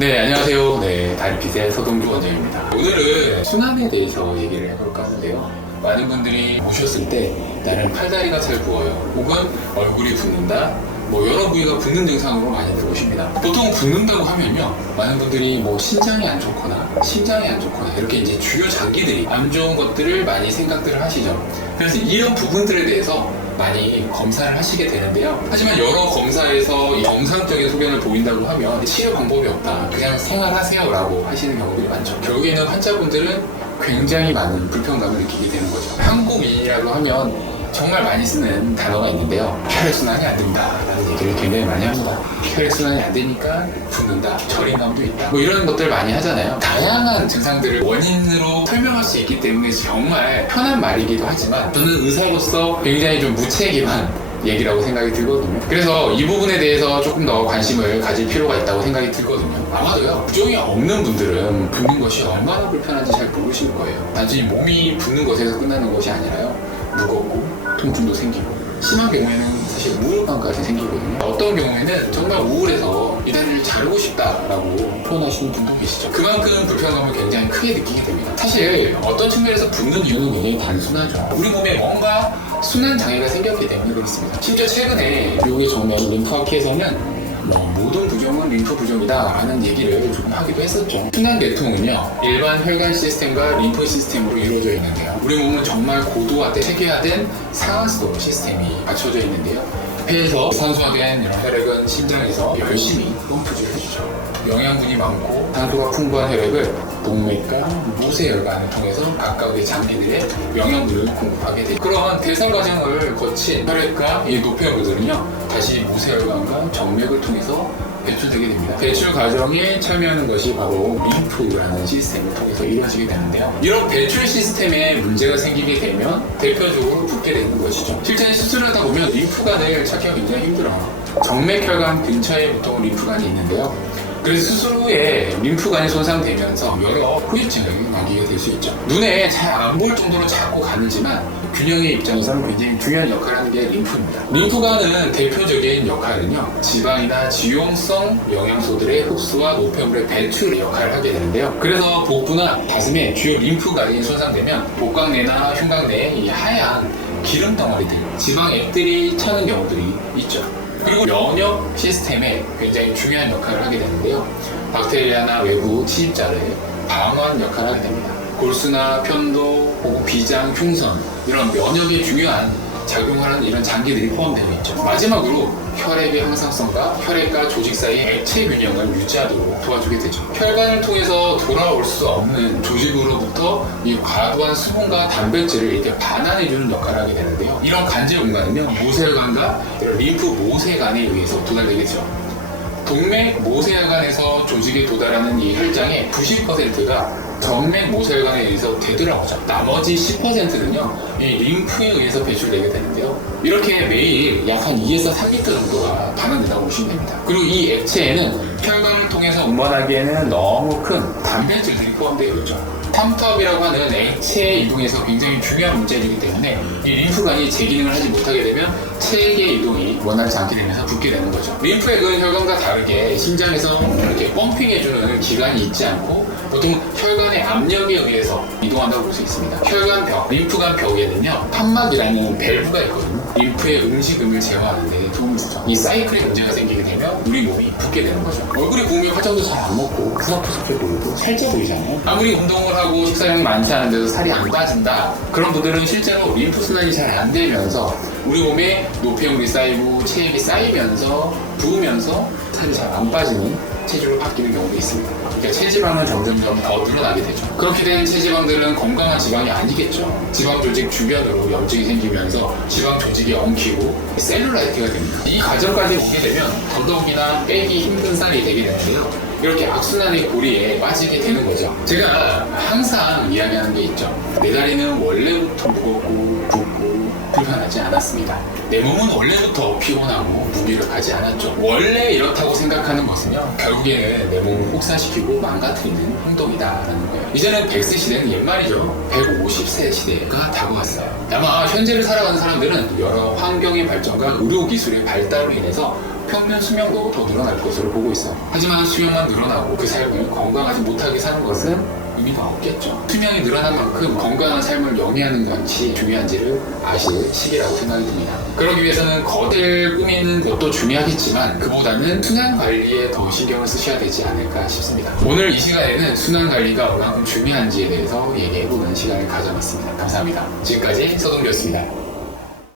네, 안녕하세요. 네, 다리핏의 서동주 원장입니다. 오늘은 순환에 대해서 얘기를 해볼까 하는데요. 많은 분들이 오셨을 때 나는 팔다리가 잘 부어요, 혹은 얼굴이 붓는다, 여러 부위가 붓는 증상으로 많이 들어오십니다. 보통 붓는다고 하면요, 많은 분들이 신장이 안 좋거나 심장이 안 좋거나 이렇게 이제 주요 장기들이 안 좋은 것들을 많이 생각들을 하시죠. 그래서 이런 부분들에 대해서 많이 검사를 하시게 되는데요. 하지만 여러 검사에서 이 정상적인 소견을 보인다고 하면 치료 방법이 없다, 그냥 생활하세요 라고 하시는 경우들이 많죠. 결국에는 환자분들은 굉장히 많은 불편감을 느끼게 되는 거죠. 한국인이라고 하면 정말 많이 쓰는 단어가 있는데요, 혈액순환이 안 된다 라는 얘기를 굉장히 많이 합니다. 혈액순환이 안 되니까 붓는다, 저림감도 있다, 이런 것들 많이 하잖아요. 다양한 증상들을 원인으로 설명할 수 있기 때문에 정말 편한 말이기도 하지만 저는 의사로서 굉장히 좀 무책임한 얘기라고 생각이 들거든요. 그래서 이 부분에 대해서 조금 더 관심을 가질 필요가 있다고 생각이 들거든요. 아마도요, 부종이 없는 분들은 붓는 것이 얼마나 불편한지 잘 모르실 거예요. 단순히 몸이 붓는 것에서 끝나는 것이 아니라요, 무겁고 통증도 생기고, 심한 경우에는 사실 우울감까지 생기거든요. 어떤 경우에는 정말 우울해서 이 다리를 자르고 싶다라고 표현하시는 분도 계시죠. 그만큼 불편감을 굉장히 크게 느끼게 됩니다. 사실 어떤 측면에서 붓는 이유는 굉장히 단순하죠. 우리 몸에 뭔가 순환 장애가 생겼기 때문에 그렇습니다. 심지어 최근에 미국의 정맥 림프학회에서는 모든 부종은 림프 부종이다 라는 얘기를 조금 하기도 했었죠. 순환 계통은요, 일반 혈관 시스템과 림프 시스템으로 이루어져 있는데요, 우리 몸은 정말 고도화된, 체계화된 상하수도 시스템이 갖춰져 있는데요, 폐에서 산소화된 이런 혈액은 심장에서 열심히 펌프질을 해주죠. 영양분이 많고 산소가 풍부한 혈액을 동맥과 모세혈관을 통해서 각각의 장기들의 영양분을 공급하게 됩니다. 그런 대사 과정을 거친 혈액과 이 노폐물들은요, 다시 모세혈관과 정맥을 통해서 배출되게 됩니다. 배출 과정에 참여하는 것이 바로 림프라는 시스템을 통해서 이루어지게 되는데요, 이런 배출 시스템에 문제가 생기게 되면 대표적으로 붓게 되는 것이죠. 실제 수술을 하다 보면 림프관을 찾기가 굉장히 힘들어요. 정맥혈관 근처에 보통 림프관이 있는데요, 그래서 수술 후에 림프관이 손상되면서 여러 후유증을 남기게 될 수 있죠. 눈에 잘 안 보일 정도로 작고 가늘지만 균형의 입장에서는 굉장히 중요한 역할을 하는 게 림프입니다. 림프관은 대표적인 역할은요, 지방이나 지용성 영양소들의 흡수와 노폐물의 배출의 역할을 하게 되는데요, 그래서 복부나 가슴에 주요 림프관이 손상되면 복강내나 흉곽내에 이 하얀 기름 덩어리들, 지방액들이 차는 경우들이 있죠. 그리고 면역 시스템에 굉장히 중요한 역할을 하게 되는데요, 박테리아나 외부 침입자를 방어하는 역할을 하게 됩니다. 골수나 편도, 혹은 비장, 흉선, 이런 면역에 중요한 작용을 하는 이런 장기들이 포함되어 있죠. 마지막으로 혈액의 항상성과 혈액과 조직 사이의 액체 균형을 유지하도록 도와주게 되죠. 혈관을 통해서 돌아올 수 없는 조직으로부터 이 과도한 수분과 단백질을 이렇게 반환해주는 역할을 하게 되는데요, 이런 관제 공간은요, 모세혈관과 이런 림프 모세관에 의해서 도달되겠죠. 동맥 모세혈관에서 조직에 도달하는 이 혈장의 90%가 정맥 모세혈관에 의해서 되돌아오죠. 나머지 10%는요, 이 림프에 의해서 배출되게 되는데요, 이렇게 매일 약 한 2에서 3리터 정도가 반환된다고 보시면 됩니다. 그리고 이 액체에는 혈관을 통해서 운반하기에는 너무 큰 단백질들이 포함되어 있죠. 탐투압이라고 하는 액체 이동에서 굉장히 중요한 문제이기 때문에 이 림프관이 제 기능을 하지 못하게 되면 체액의 이동이 원활치 않게 되면서 붓게 되는 거죠. 림프액은 혈관과 다르게 심장에서 이렇게 펌핑해주는 기관이 있지 않고 보통 혈관의 압력에 의해서 이동한다고 볼 수 있습니다. 혈관 벽, 림프관 벽에는요, 판막이라는 밸브가 있거든요. 림프의 음식음을 제어하는 데 도움을 주죠. 이 사이클에 문제가 생기게 되면 우리 몸이 붓게 되는 거죠. 얼굴이 부으면 화장도 잘 안 먹고 푸석푸석해 보이고 살쪄 보이잖아요. 아무리 운동을 하고 식사량이 많지 않은데도 살이 안 빠진다, 그런 분들은 실제로 림프순환이 잘 안 되면서 우리 몸에 노폐물이 쌓이고 체액이 쌓이면서 부으면서 살이 잘 안 빠지는 체질로 바뀌는 경우도 있습니다. 그러니까 체지방은 점점점 더 늘어나게 되죠. 그렇게 된 체지방들은 건강한 지방이 아니겠죠. 지방 조직 주변으로 염증이 생기면서 지방 조직이 엉키고 셀룰라이트가 됩니다. 이 과정까지 오게 되면 더더욱이나 빼기 힘든 살이 되게 되는데요, 이렇게 악순환의 고리에 빠지게 되는 거죠. 제가 항상 이야기하는 게 있죠. 내 다리는 원래부터 무겁고 붓고 불편하지 않았습니다. 내 몸은 원래부터 피곤하고 무기력하지 않았죠. 원래 이렇다고 생각하는 것은요, 결국에는 내 몸을 혹사시키고 망가뜨리는 행동이다라는 거예요. 이제는 100세 시대는 옛말이죠. 150세 시대가 다가왔어요. 아마 현재를 살아가는 사람들은 여러 환경의 발전과 의료기술의 발달로 인해서 평균 수명도 더 늘어날 것으로 보고 있어요. 하지만 수명만 늘어나고 그 삶을 건강하지 못하게 사는 것은 의미가 없겠죠. 수명이 늘어난 만큼 건강한 삶을 영위하는 것이 중요한지를 아실 시기라고 생각이 듭니다. 그러기 위해서는 겉을 꾸미는 것도 중요하겠지만 그보다는 순환 관리에 더 신경을 쓰셔야 되지 않을까 싶습니다. 오늘 이 시간에는 순환 관리가 얼마나 중요한지에 대해서 얘기해보는 시간을 가져봤습니다. 감사합니다. 지금까지 서동규였습니다.